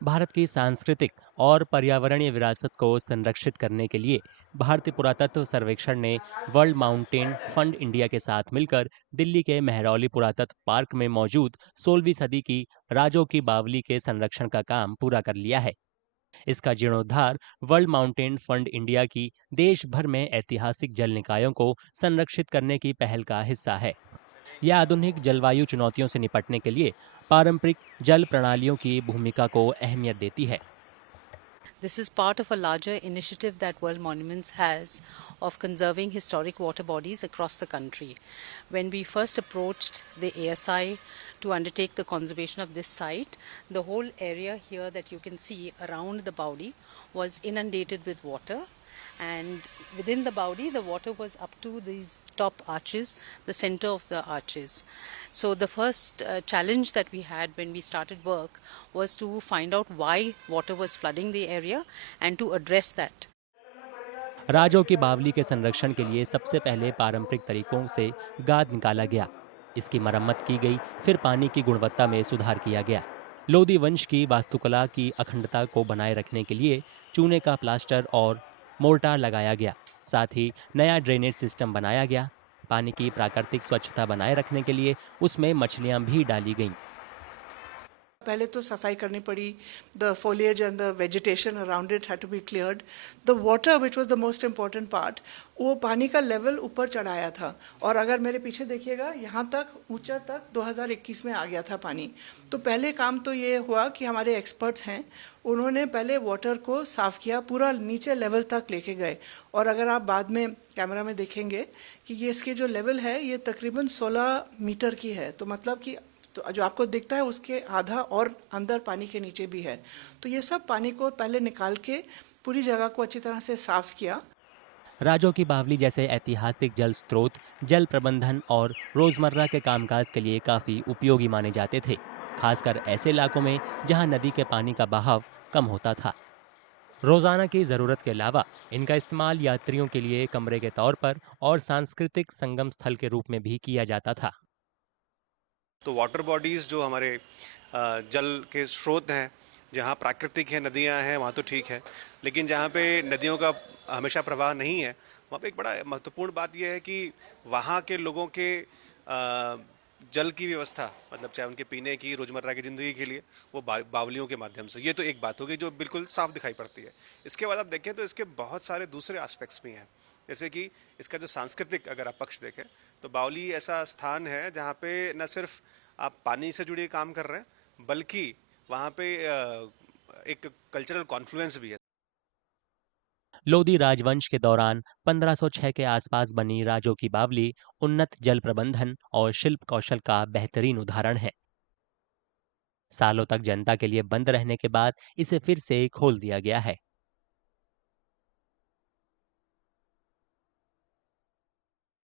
भारत की सांस्कृतिक और पर्यावरणीय विरासत को संरक्षित करने के लिए भारतीय पुरातत्व सर्वेक्षण ने वर्ल्ड माउंटेन फंड इंडिया के साथ मिलकर दिल्ली के महरौली पुरातत्व पार्क में मौजूद 16वीं सदी की राजों की बावली के संरक्षण का काम पूरा कर लिया है। इसका जीर्णोद्धार वर्ल्ड माउंटेन फंड इंडिया की देश भर में ऐतिहासिक जल निकायों को संरक्षित करने की पहल का हिस्सा है। यह आधुनिक जलवायु चुनौतियों से निपटने के लिए पारंपरिक जल प्रणालियों की भूमिका को अहमियत देती है। This is part of a larger initiative that World Monuments has of conserving historic water bodies across the country. When we first approached the ASI to undertake the conservation of this site, the whole area here that you can see around the Baudi was inundated with water, and within the Baudi the water was up to these top arches, the center of the arches. So the first challenge that we had when we started work was to find out why water was flooding the area and to address that. राजों की बावली के संरक्षण के लिए सबसे पहले पारंपरिक तरीकों से गाद निकाला गया, इसकी मरम्मत की गई, फिर पानी की गुणवत्ता में सुधार किया गया। लोधी वंश की वास्तुकला की अखंडता को बनाए रखने के लिए चूने का प्लास्टर और मोर्टार लगाया गया। साथ ही नया ड्रेनेज सिस्टम बनाया गया। पानी की प्राकृतिक स्वच्छता बनाए रखने के लिए उसमें मछलियां भी डाली गईं। पहले तो सफाई करनी पड़ी, the foliage and the vegetation around it had to be cleared, the water which was the most important part, वो पानी का लेवल ऊपर चढ़ाया था। और अगर मेरे पीछे देखिएगा, यहाँ तक ऊंचा तक 2021 में आ गया था पानी। तो पहले काम तो ये हुआ कि हमारे एक्सपर्ट्स हैं, उन्होंने पहले वाटर को साफ किया, पूरा नीचे लेवल तक लेके गए। और अगर आप बाद में कैमरा में देखेंगे कि ये इसकी जो लेवल है ये तकरीबन 16 मीटर की है, तो मतलब कि तो जो आपको दिखता है उसके आधा और अंदर पानी के नीचे भी है। तो ये सब पानी को पहले निकाल के पूरी जगह को अच्छी तरह से साफ किया। राजों की बावली जैसे ऐतिहासिक जल स्रोत जल प्रबंधन और रोजमर्रा के कामकाज के लिए काफी उपयोगी माने जाते थे, खासकर ऐसे इलाकों में जहां नदी के पानी का बहाव कम होता था। रोजाना की जरूरत के अलावा इनका इस्तेमाल यात्रियों के लिए कमरे के तौर पर और सांस्कृतिक संगम स्थल के रूप में भी किया जाता था। तो वाटर बॉडीज़ जो हमारे जल के स्रोत हैं, जहाँ प्राकृतिक है, नदियाँ हैं, वहाँ तो ठीक है, लेकिन जहाँ पे नदियों का हमेशा प्रवाह नहीं है, वहाँ पे एक बड़ा महत्वपूर्ण बात यह है कि वहाँ के लोगों के जल की व्यवस्था, मतलब चाहे उनके पीने की, रोज़मर्रा की ज़िंदगी के लिए, वो बावलियों के माध्यम से। ये तो एक बात हो गई जो बिल्कुल साफ दिखाई पड़ती है। इसके बाद आप देखें तो इसके बहुत सारे दूसरे एस्पेक्ट्स भी हैं, जैसे कि इसका जो सांस्कृतिक अगर आप पक्ष देखें तो बावली ऐसा स्थान है जहाँ पे न सिर्फ आप पानी से जुड़े काम कर रहे हैं, बल्कि वहाँ पे एक कल्चरल कॉन्फ्लुएंस भी है। लोधी राजवंश के दौरान 1506 के आसपास बनी राजों की बावली उन्नत जल प्रबंधन और शिल्प कौशल का बेहतरीन उदाहरण है। सालों तक जनता के लिए बंद रहने के बाद इसे फिर से खोल दिया गया है।